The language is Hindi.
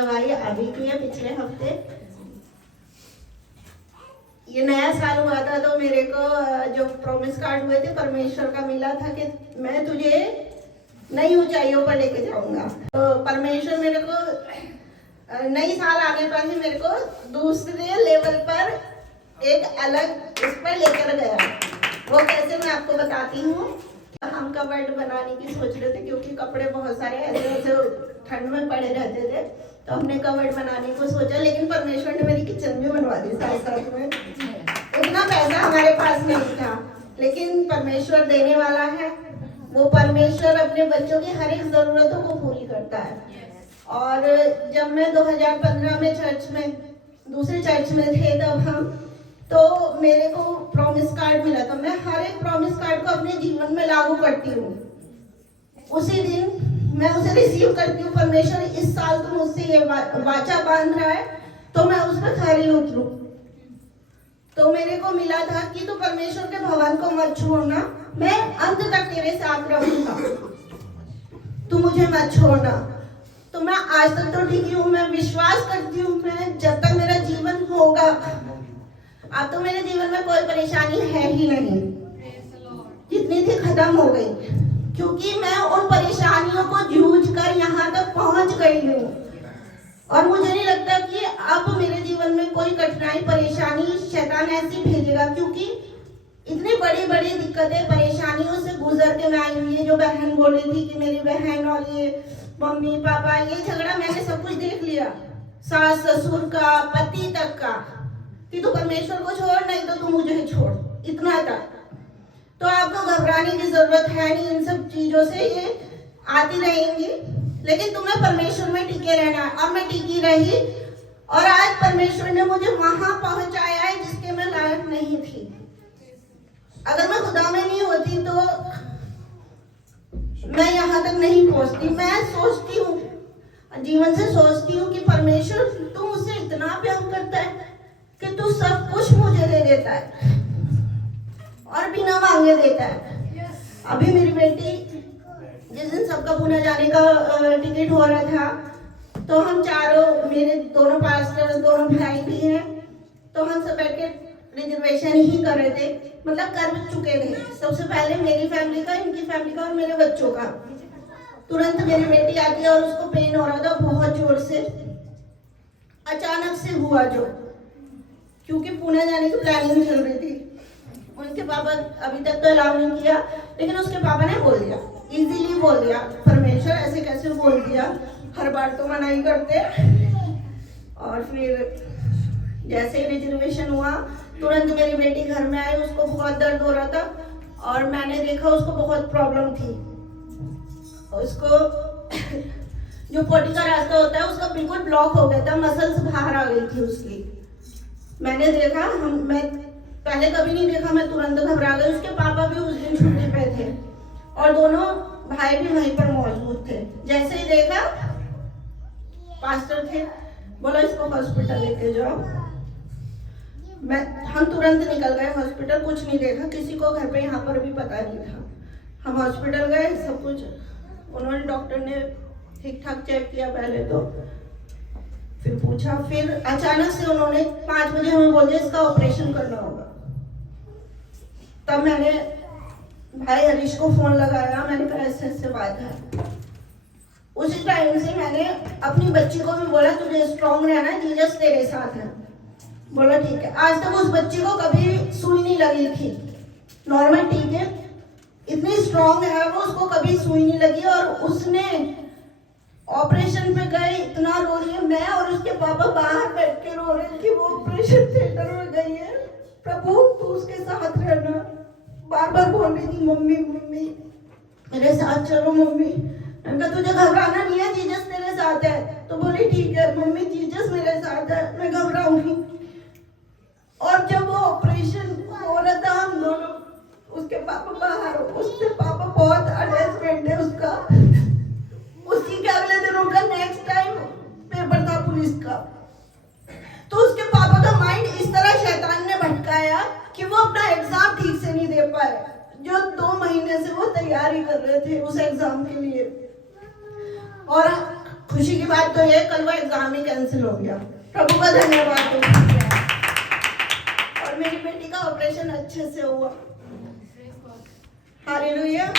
गवाही अभी की है, पिछले हफ्ते। ये नया साल हुआ था तो मेरे को जो प्रॉमिस कार्ड हुए थे परमेश्वर का मिला था कि मैं तुझे नई ऊंचाइयों पर लेके जाऊंगा। तो परमेश्वर मेरे को नई साल आने पर ही मेरे को दूसरे लेवल पर एक अलग इस पर लेकर गया। वो कैसे मैं आपको बताती हूँ। हम कबर्ड बनाने की सोच रहे थे क्योंकि कपड़े बहुत सारे ऐसे ऐसे ठंड में पड़े रहते थे, तो हमने कबर्ड बनाने को सोचा, लेकिन परमेश्वर ने मेरी किचन भी बनवा दी साथ साथ में। उतना पैसा हमारे पास नहीं था, लेकिन परमेश्वर देने वाला है। वो परमेश्वर अपने बच्चों की हर एक जरूरतों को पूरी करता है। और जब मैं 2015 में चर्च में दूसरे चर्च में थे तब हम तो मेरे को प्रॉमिस कार्ड मिला था। मैं हर एक प्रॉमिस कार्ड को अपने जीवन में लागू करती हूँ। उसी दिन मैं उसे रिसीव करती हूँ। परमेश्वर इस साल तो मुझसे ये वाचा बांध रहा है तो मैं उस पर खरी उतरूं। तो मेरे को मिला था कि तू परमेश्वर के भवन को मत छोड़ना, मैं अंत तक तेरे साथ रहूंगा, तू मुझे मत छोड़ना। तो मैं आज तक तो ठीक हूँ, मैं विश्वास करती हूँ मैं जब तक मेरा जीवन होगा। अब तो मेरे जीवन में कोई परेशानी है ही नहीं, जितनी थी खत्म हो गई, क्योंकि मैं उन परेशानियों को जूझ कर यहाँ तक पहुँच गई हूँ। और मुझे नहीं लगता कि अब मेरे जीवन में कोई कठिनाई परेशानी शैतान ऐसी भेजेगा, क्योंकि इतनी बड़ी बड़ी दिक्कतें परेशानियों से गुजर के मैं आई हुई है। जो बहन बोली थी कि मेरी बहन और ये मम्मी पापा, ये झगड़ा मैंने सब कुछ देख लिया, सास ससुर का, पति तक का, कि तू परमेश्वर को छोड़, नहीं तो तू मुझे छोड़, इतना तक। तो आपको घबराने की जरूरत है नहीं, इन सब चीजों से ये आती रहेंगी, लेकिन तुम्हें परमेश्वर में टिके रहना है। और मैं टिकी रही, और आज परमेश्वर ने मुझे वहां पहुंचाया है जिसके मैं लायक नहीं थी। अगर मैं खुदा में नहीं होती तो मैं यहाँ तक नहीं पहुंचती। मैं सोचती हूँ, जीवन से सोचती हूँ कि परमेश्वर तू मुझसे इतना प्यार करता है कि तू सब कुछ मुझे दे देता है और बिना मांगे देता है। अभी मेरी बेटी जिस दिन सबका पुणे जाने का टिकट हो रहा था, तो हम चारों, मेरे दोनों पास्टर, दोनों भाई भी हैं, तो हम सब बैठ के रिजर्वेशन ही कर रहे थे, मतलब कर चुके थे। सबसे पहले मेरी फैमिली का, इनकी फैमिली का और मेरे बच्चों का। तुरंत मेरी बेटी आती है और उसको पेन हो रहा था बहुत जोर से, अचानक से हुआ जो, क्योंकि पुणे जाने की प्लानिंग चल रही थी। उनके पापा अभी तक तो अलाउ नहीं किया, लेकिन उसके पापा ने बोल दिया, इजीली बोल दिया। परमेश्वर ऐसे कैसे बोल दिया, हर बार तो मना ही करते। और फिर जैसे ही रिजर्वेशन हुआ, तुरंत मेरी बेटी घर में आई, उसको बहुत दर्द हो रहा था और मैंने देखा उसको बहुत प्रॉब्लम थी। उसको जो पोटी का रास्ता होता है उसका बिल्कुल ब्लॉक हो गया था, मसल्स बाहर आ गई थी उसकी। मैंने देखा, मैं पहले कभी नहीं देखा, मैं तुरंत घबरा गई। उसके पापा भी उस दिन छुट्टी पे थे और दोनों भाई भी वहीं पर मौजूद थे। जैसे ही देखा, पास्टर थे, बोला इसको हॉस्पिटल लेके जाओ। हम तुरंत निकल गए हॉस्पिटल, कुछ नहीं देखा, किसी को घर पे यहाँ पर भी पता नहीं था। हम हॉस्पिटल गए, सब कुछ उन्होंने, डॉक्टर ने ठीक ठाक चेक किया पहले तो, फिर पूछा, फिर अचानक से उन्होंने 5 बजे हमें बोल दिया इसका ऑपरेशन करना होगा। तब मैंने भाई हरीश को फोन लगाया, मैंने कहा ऐसे बात है। उसी टाइम से मैंने अपनी बच्ची को भी बोला तुझे स्ट्रॉन्ग रहना है, जीसस तेरे साथ है। बोला ठीक है। आज तक उस बच्ची को कभी सुई नहीं लगी थी, नॉर्मल ठीक है, इतनी स्ट्रॉन्ग है वो, उसको कभी सुई नहीं लगी। और उसने ऑपरेशन पे गए, इतना रो रही है। मैं और उसके पापा बाहर बैठ के रो रहे कि वो ऑपरेशन थिएटर में गई है, प्रभु तू उसके साथ रहना। बार बार बोल रही थी मम्मी मम्मी मेरे साथ चलो मम्मी। मैंने कहा तुझे घबराना नहीं है, जीसस तेरे साथ है। तो बोली ठीक है मम्मी, जीसस मेरे साथ है, मैं घबराऊंगी। और जब वो ऑपरेशन हो रहा था, हम दोनों, उसके पापा बाहर, उसके पापा बहुत अटैचमेंट है उसका। उसी के अगले दिन उनका नेक्स्ट टाइम पेपर था पुलिस का, तो उसके पापा का माइंड इस तरह शैतान ने भटकाया कि वो अपना एग्जाम ठीक से नहीं दे पाए, जो 2 महीने से वो तैयारी कर रहे थे उस एग्जाम के लिए। और खुशी की बात तो है कल वो एग्जाम ही कैंसिल हो गया, प्रभु का धन्यवाद हो। और मेरी बेटी का ऑपरेशन अच्छे से हुआ, हालेलुया।